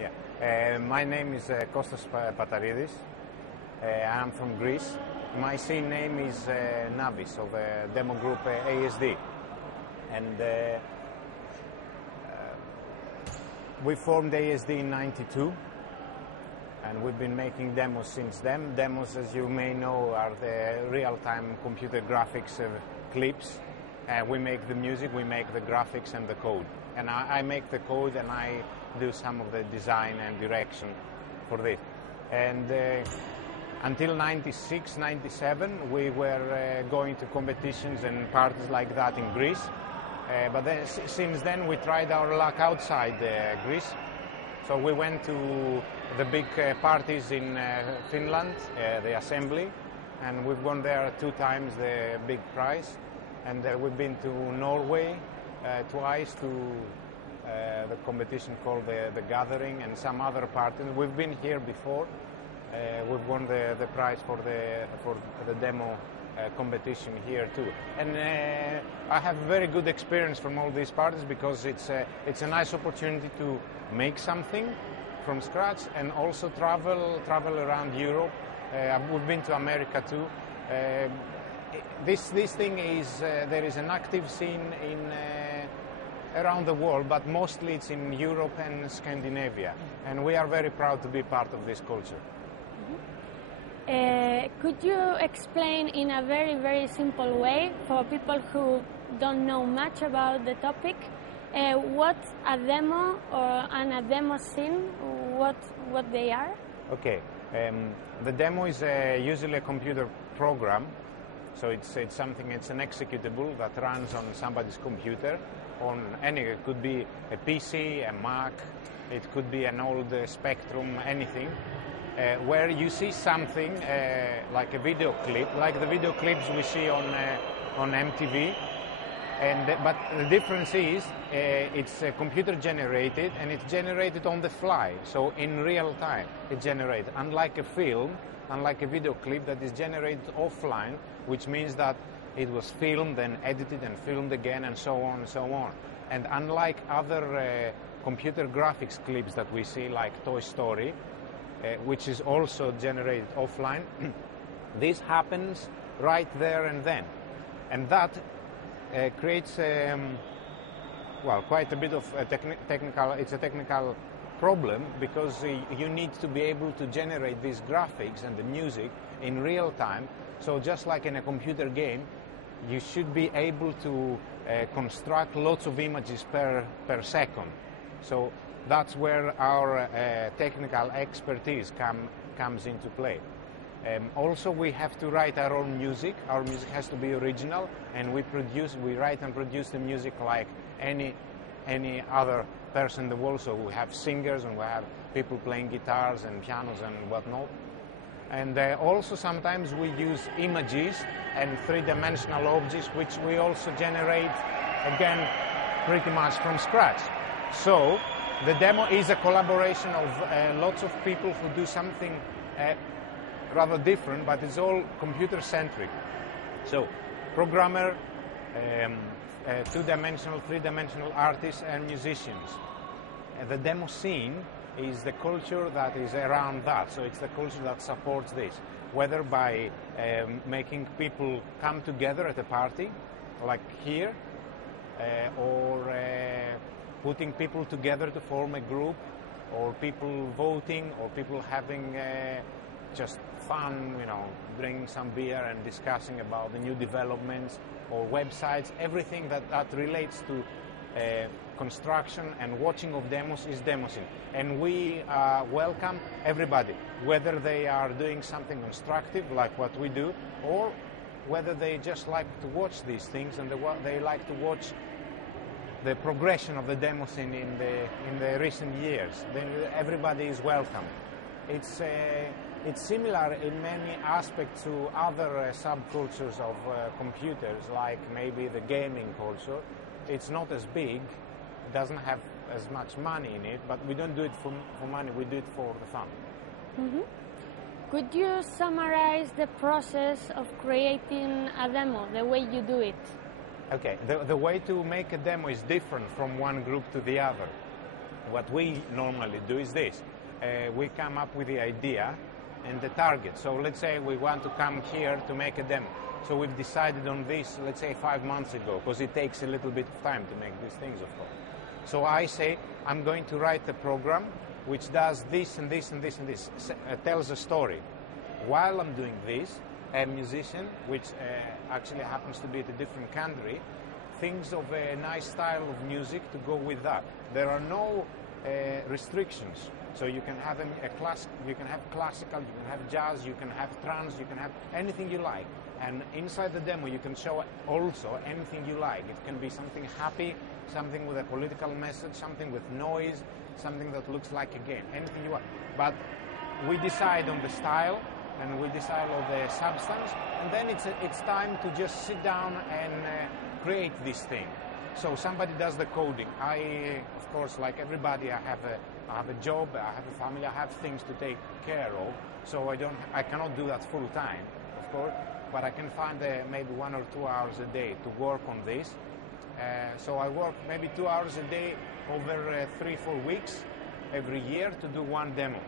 Yeah. My name is Kostas Pataridis. I'm from Greece. My scene name is Navis, of the demo group ASD. And we formed ASD in '92, and we've been making demos since then. Demos, as you may know, are the real-time computer graphics clips. We make the music, we make the graphics and the code. And I make the code and I do some of the design and direction for this. And until '96, '97, we were going to competitions and parties like that in Greece. But then, since then, we tried our luck outside Greece. So we went to the big parties in Finland, the assembly, and we've won there 2 times the big prize. And we've been to Norway twice to the competition called the Gathering, and some other parties. We've been here before. We've won the prize for the demo competition here too. And I have very good experience from all these parties because it's a nice opportunity to make something from scratch and also travel around Europe. We've been to America too. This thing is there is an active scene in around the world, but mostly it's in Europe and Scandinavia, and we are very proud to be part of this culture. Could you explain in a very, very simple way for people who don't know much about the topic what a demo or a demo scene, what they are? Okay, the demo is usually a computer program, so it's something, it's an executable that runs on somebody's computer, on any, it could be a PC, a Mac, it could be an old Spectrum, anything. Where you see something like a video clip, like the video clips we see on MTV, but the difference is it's computer generated and it's generated on the fly, so in real time it's generated, unlike a film, unlike a video clip that is generated offline, which means that it was filmed and edited and filmed again and so on and so on. And unlike other computer graphics clips that we see, like Toy Story, which is also generated offline, this happens right there and then. And that creates, well, quite a bit of a technical problem, because you need to be able to generate these graphics and the music in real time. So just like in a computer game, you should be able to construct lots of images per second. So that's where our technical expertise comes into play. Also, we have to write our own music. Our music has to be original, and we write and produce the music like any other person in the world. So we have singers and we have people playing guitars and pianos and whatnot. And also sometimes we use images and 3-dimensional objects, which we also generate, again, pretty much from scratch. So the demo is a collaboration of lots of people who do something rather different, but it's all computer-centric. So programmer, 2-dimensional, 3-dimensional artists and musicians. The demo scene is the culture that is around that, so it's the culture that supports this, whether by making people come together at a party, like here, or putting people together to form a group, or people voting, or people having just fun, drinking some beer and discussing about the new developments, or websites. Everything that relates to construction and watching of demos is demosing. And we welcome everybody, whether they are doing something constructive like what we do, or whether they just like to watch these things and they like to watch the progression of the demo scene in the recent years. Then everybody is welcome. It's similar in many aspects to other subcultures of computers, like maybe the gaming culture. It's not as big, it doesn't have as much money in it, but we don't do it for money, we do it for the fun. Mm-hmm. Could you summarize the process of creating a demo, the way you do it? Okay, the way to make a demo is different from one group to the other. What we normally do is this. We come up with the idea and the target. So let's say we want to come here to make a demo. So we've decided on this, let's say 5 months ago, because it takes a little bit of time to make these things, of course. So I say, I'm going to write a program which does this and this and this and this, tells a story. While I'm doing this, a musician, which actually happens to be at a different country, thinks of a nice style of music to go with that. There are no restrictions. So you can have you can have classical, you can have jazz, you can have trance, you can have anything you like. And inside the demo, you can show also anything you like. It can be something happy, something with a political message, something with noise, something that looks like a game, anything you want. But we decide on the style, and we decide on the substance, and then it's time to just sit down and create this thing. So somebody does the coding. Of course, like everybody, I have a job, I have a family, I have things to take care of. So I cannot do that full time, of course. But I can find maybe 1 or 2 hours a day to work on this. So I work maybe 2 hours a day over 3-4 weeks every year to do one demo.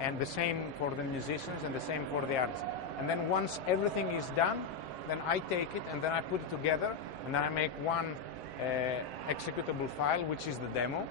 And the same for the musicians and the same for the artists. And then once everything is done, then I take it and then I put it together and then I make one executable file, which is the demo.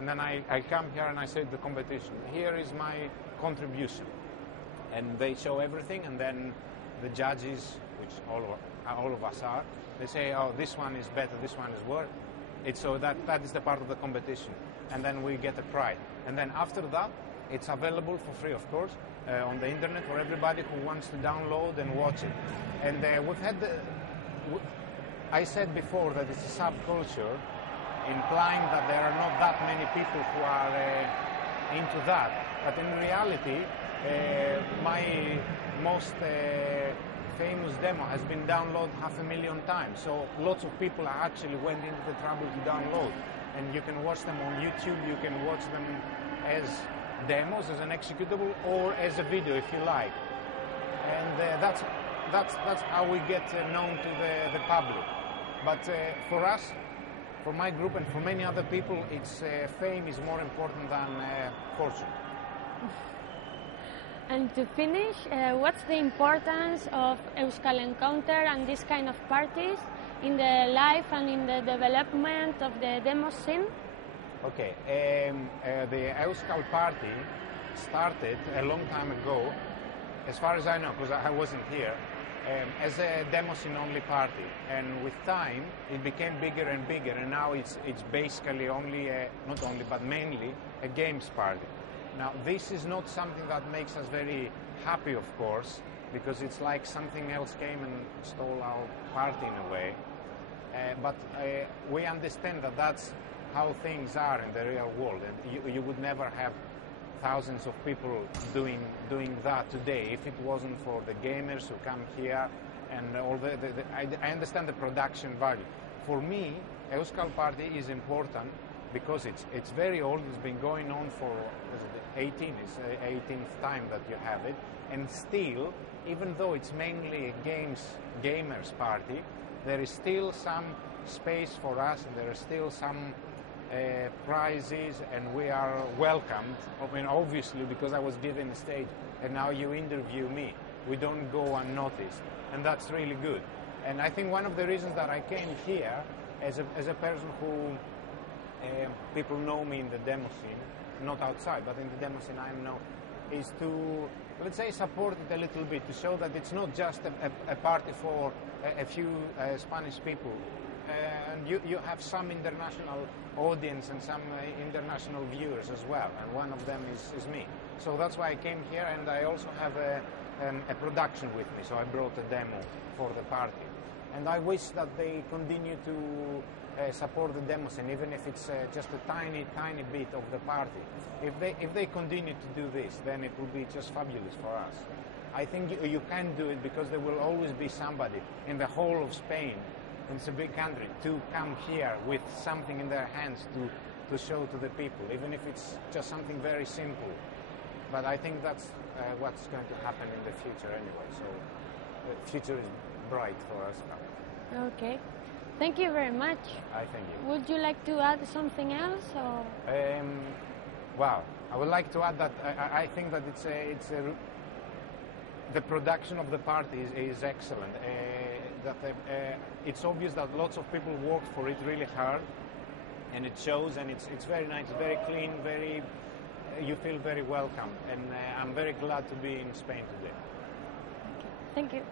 And then I come here and I say to the competition, here is my contribution. And they show everything, and then the judges, which all of us are, they say, oh, this one is better, this one is worse. So that is the part of the competition. And then we get a prize. And then after that, it's available for free, of course, on the internet for everybody who wants to download and watch it. And we've had I said before that it's a subculture, implying that there are not that many people who are into that. But in reality, my most famous demo has been downloaded 500,000 times. So lots of people actually went into the trouble to download. And you can watch them on YouTube, you can watch them as demos, as an executable, or as a video if you like. And that's how we get known to the public. But for us, for my group and for many other people, it's fame is more important than fortune. And to finish, what's the importance of Euskal Encounter and this kind of parties in the life and in the development of the demo scene? Okay, the Euskal party started a long time ago, as far as I know, because I wasn't here, as a demo scene only party. And with time, it became bigger and bigger, and now it's basically only, not only, but mainly a games party. Now, this is not something that makes us very happy, of course, because it's like something else came and stole our party in a way. But we understand that that's how things are in the real world, and you would never have thousands of people doing that today if it wasn't for the gamers who come here and all I understand the production value. For me, Euskal Party is important because it's very old. It's been going on for 18th time that you have it, and still, even though it's mainly a gamers party, there is still some space for us, and there are still some prizes, and we are welcomed. I mean, obviously, because I was given a stage, and now you interview me. We don't go unnoticed, and that's really good. And I think one of the reasons that I came here as a person who people know me in the demo scene, not outside, but in the demo scene I know, is to, let's say, support it a little bit, to show that it's not just a party for a few Spanish people. And you have some international audience and some international viewers as well, and one of them is me. So that's why I came here, and I also have a production with me, so I brought a demo for the party. And I wish that they continue to support the demos, and even if it's just a tiny bit of the party. If they continue to do this, then it will be just fabulous for us. I think you can do it because there will always be somebody in the whole of Spain, it's a big country, to come here with something in their hands to show to the people, even if it's just something very simple. But I think that's what's going to happen in the future anyway. So the future is bright for us now. Okay. Thank you very much. I thank you. Would you like to add something else? Or? Well, I would like to add that I think that the production of the party is excellent. It's obvious that lots of people worked for it really hard, and it shows, and it's very nice, very clean, you feel very welcome, and I'm very glad to be in Spain today. Thank you.